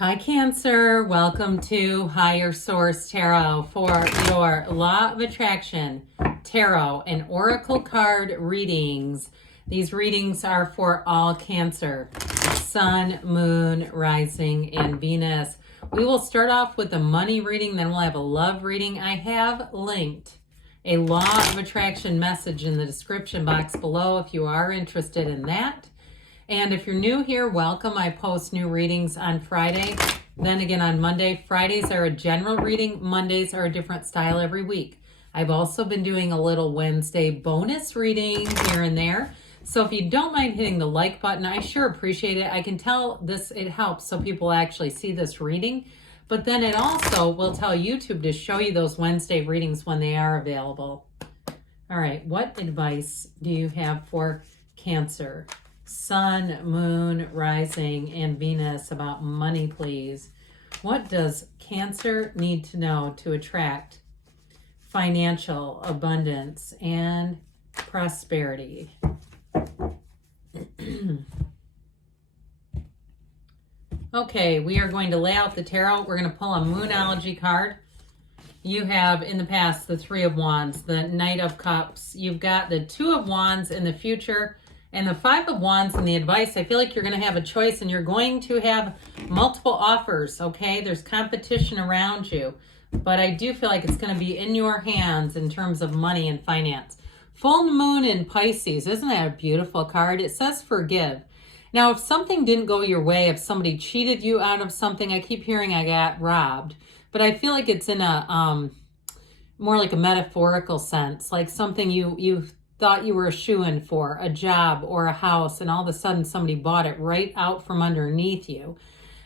Hi, Cancer. Welcome to Higher Source Tarot for your Law of Attraction Tarot and Oracle card readings. These readings are for all Cancer, Sun, Moon, Rising, and Venus. We will start off with a money reading, then we'll have a love reading. I have linked a Law of Attraction message in the description box below if you are interested in that. And if you're new here, welcome. I post new readings on Friday, then again on Monday. Fridays are a general reading. Mondays are a different style every week. I've also been doing a little Wednesday bonus reading here and there. So if you don't mind hitting the like button, I sure appreciate it. I can tell it helps so people actually see this reading. But then it also will tell YouTube to show you those Wednesday readings when they are available. All right, what advice do you have for Cancer? Sun, Moon, Rising, and Venus about money, please. What does Cancer need to know to attract financial abundance and prosperity? Okay, we are going to lay out the tarot. We're going to pull a Moonology card. You have in the past the Three of Wands, the Knight of Cups. You've got the Two of Wands in the future. And the Five of Wands and the advice, I feel like you're going to have a choice and you're going to have multiple offers, okay? There's competition around you, but I do feel like it's going to be in your hands in terms of money and finance. Full Moon in Pisces, isn't that a beautiful card? It says forgive. Now, if something didn't go your way, if somebody cheated you out of something, I keep hearing I got robbed, but I feel like it's in a more like a metaphorical sense, like something you thought you were a shoo-in for, a job or a house, and all of a sudden somebody bought it right out from underneath you.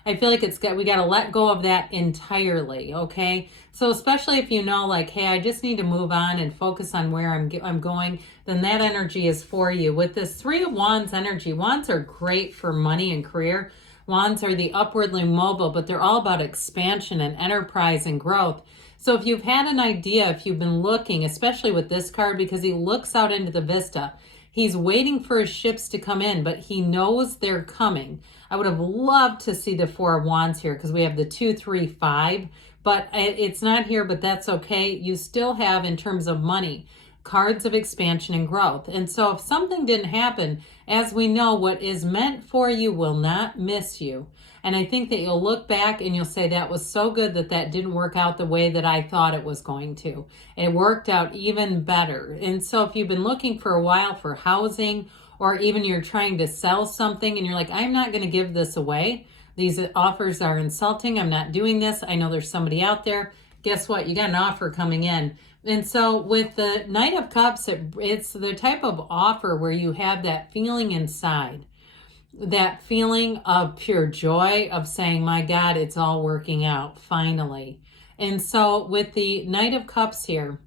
I feel like we got to let go of that entirely, okay? So especially if you know, like, hey, I just need to move on and focus on where I'm going, then that energy is for you. With this Three of Wands energy, Wands are great for money and career. Wands are the upwardly mobile, but they're all about expansion and enterprise and growth. So if you've had an idea, if you've been looking, especially with this card, because he looks out into the vista, he's waiting for his ships to come in, but he knows they're coming. I would have loved to see the Four of Wands here because we have the 2, 3, 5, but it's not here, but that's okay. You still have, in terms of money, cards of expansion and growth. And so if something didn't happen, as we know, what is meant for you will not miss you. And I think that you'll look back and you'll say, that was so good that didn't work out the way that I thought it was going to. It worked out even better. And so if you've been looking for a while for housing, or even you're trying to sell something and you're like, I'm not going to give this away. These offers are insulting. I'm not doing this. I know there's somebody out there. Guess what? You got an offer coming in. And so with the Knight of Cups, it's the type of offer where you have that feeling inside, that feeling of pure joy of saying, my God, it's all working out finally. And so with the Knight of Cups here,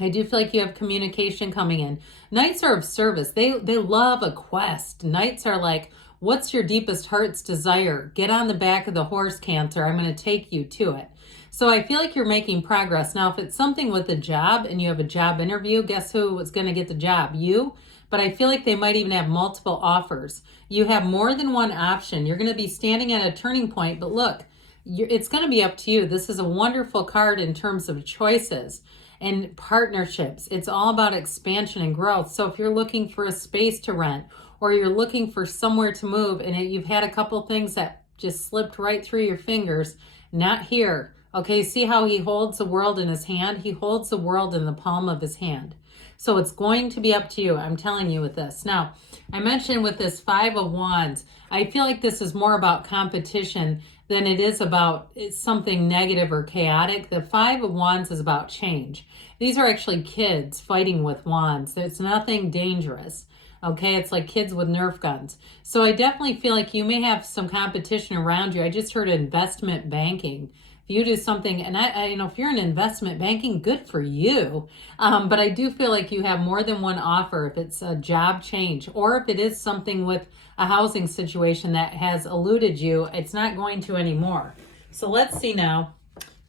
I do feel like you have communication coming in. Knights are of service. They love a quest. Knights are like, what's your deepest heart's desire? Get on the back of the horse, Cancer. I'm going to take you to it. So I feel like you're making progress. Now, if it's something with a job and you have a job interview, guess who was going to get the job? You. But I feel like they might even have multiple offers. You have more than one option. You're going to be standing at a turning point, but look, it's going to be up to you. This is a wonderful card in terms of choices and partnerships. It's all about expansion and growth. So if you're looking for a space to rent, or you're looking for somewhere to move, and you've had a couple things that just slipped right through your fingers, not here. Okay, see how he holds the world in his hand? He holds the world in the palm of his hand. So it's going to be up to you. I'm telling you with this. Now, I mentioned with this Five of Wands, I feel like this is more about competition than it is about something negative or chaotic. The Five of Wands is about change. These are actually kids fighting with wands. It's nothing dangerous. Okay, it's like kids with Nerf guns. So I definitely feel like you may have some competition around you. I just heard investment banking. If you do something, and I if you're in investment banking, good for you. But I do feel like you have more than one offer if it's a job change, or if it is something with a housing situation that has eluded you, it's not going to anymore. So let's see now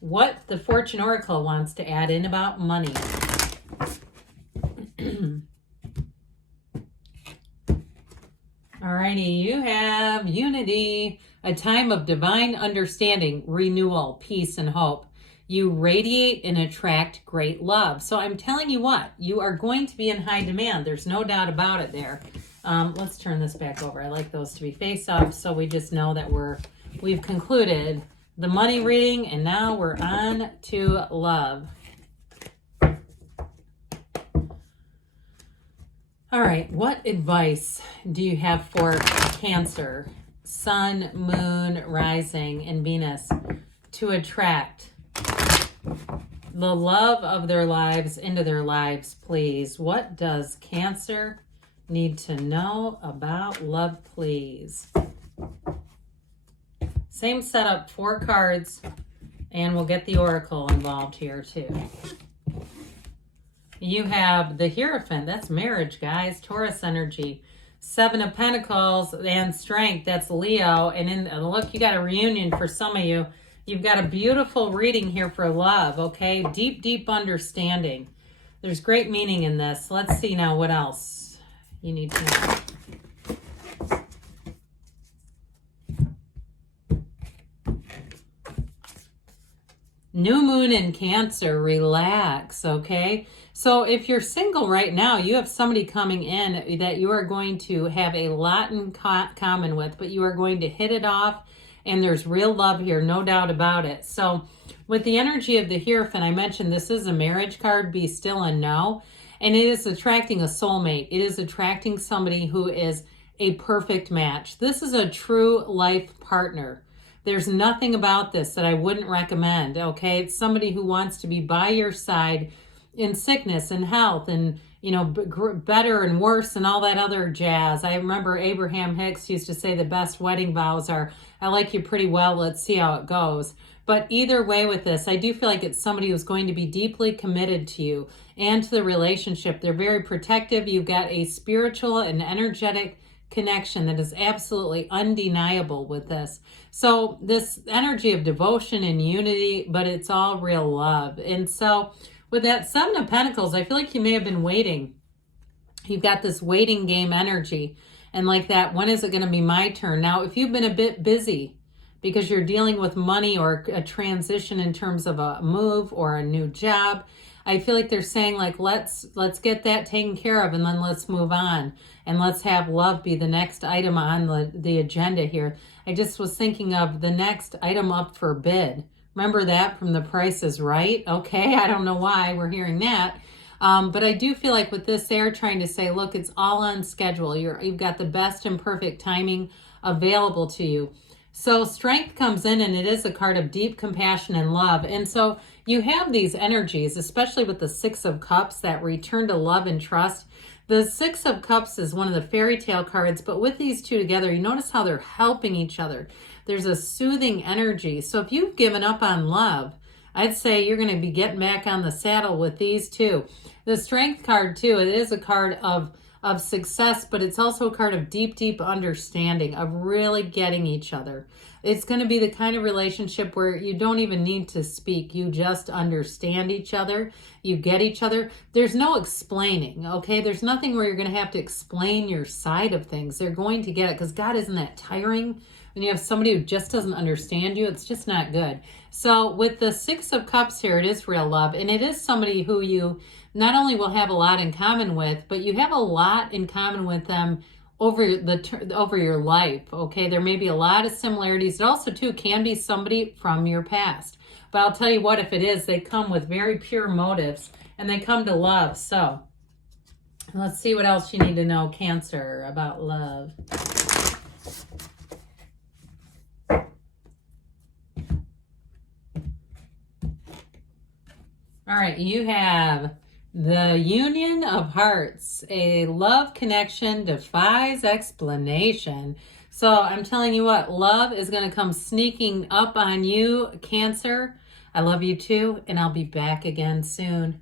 what the Fortune Oracle wants to add in about money. Alrighty, you have unity. a time of divine understanding, renewal, peace, and hope. You radiate and attract great love. So I'm telling you what, you are going to be in high demand. There's no doubt about it there. Let's turn this back over. I like those to be face up, so we just know that we've concluded the money reading, and now we're on to love. All right, what advice do you have for Cancer, Sun, Moon, Rising, and Venus to attract the love of their lives into their lives, please? What does Cancer need to know about love, please? Same setup, 4 cards, and we'll get the Oracle involved here too. You have the Hierophant, that's marriage, guys, Taurus energy. 7 of Pentacles and Strength, that's Leo. And look, you got a reunion for some of you. You've got a beautiful reading here for love, okay? Deep, deep understanding. There's great meaning in this. Let's see now what else you need to know. New moon in Cancer, relax, okay? So if you're single right now, you have somebody coming in that you are going to have a lot in common with, but you are going to hit it off, and there's real love here, no doubt about it. So with the energy of the Hierophant, I mentioned this is a marriage card, be still and know, and it is attracting a soulmate. It is attracting somebody who is a perfect match. This is a true life partner. There's nothing about this that I wouldn't recommend, okay? It's somebody who wants to be by your side in sickness and health and, you know, better and worse and all that other jazz. I remember Abraham Hicks used to say the best wedding vows are, I like you pretty well, let's see how it goes. But either way with this, I do feel like it's somebody who's going to be deeply committed to you and to the relationship. They're very protective. You've got a spiritual and energetic connection that is absolutely undeniable with this. So this energy of devotion and unity, but it's all real love. And so with that 7 of Pentacles, I feel like you may have been waiting. You've got this waiting game energy. And like that, when is it going to be my turn? Now, if you've been a bit busy because you're dealing with money or a transition in terms of a move or a new job, I feel like they're saying, like, let's get that taken care of, and then let's move on, and let's have love be the next item on the agenda here. I just was thinking of the next item up for bid. Remember that from The Price is Right? Okay, I don't know why we're hearing that. But I do feel like with this, they're trying to say, look, it's all on schedule. You've got the best and perfect timing available to you. So Strength comes in, and it is a card of deep compassion and love. And so you have these energies, especially with the 6 of Cups, that return to love and trust. The 6 of Cups is one of the fairy tale cards, but with these two together, you notice how they're helping each other. There's a soothing energy. So if you've given up on love, I'd say you're going to be getting back on the saddle with these two. The Strength card, too, it is a card of success, but it's also a card of deep, deep understanding, of really getting each other. It's going to be the kind of relationship where you don't even need to speak. You just understand each other. You get each other. There's no explaining, okay? There's nothing where you're going to have to explain your side of things. They're going to get it, because God, isn't that tiring? When you have somebody who just doesn't understand you, it's just not good. So with the 6 of Cups here, it is real love, and it is somebody who you not only will have a lot in common with, but you have a lot in common with them over your life, okay? There may be a lot of similarities. It also, too, can be somebody from your past. But I'll tell you what, if it is, they come with very pure motives, and they come to love. So let's see what else you need to know, Cancer, about love. All right, you have the Union of Hearts. A love connection defies explanation. So I'm telling you what, love is going to come sneaking up on you, Cancer. I love you too, and I'll be back again soon.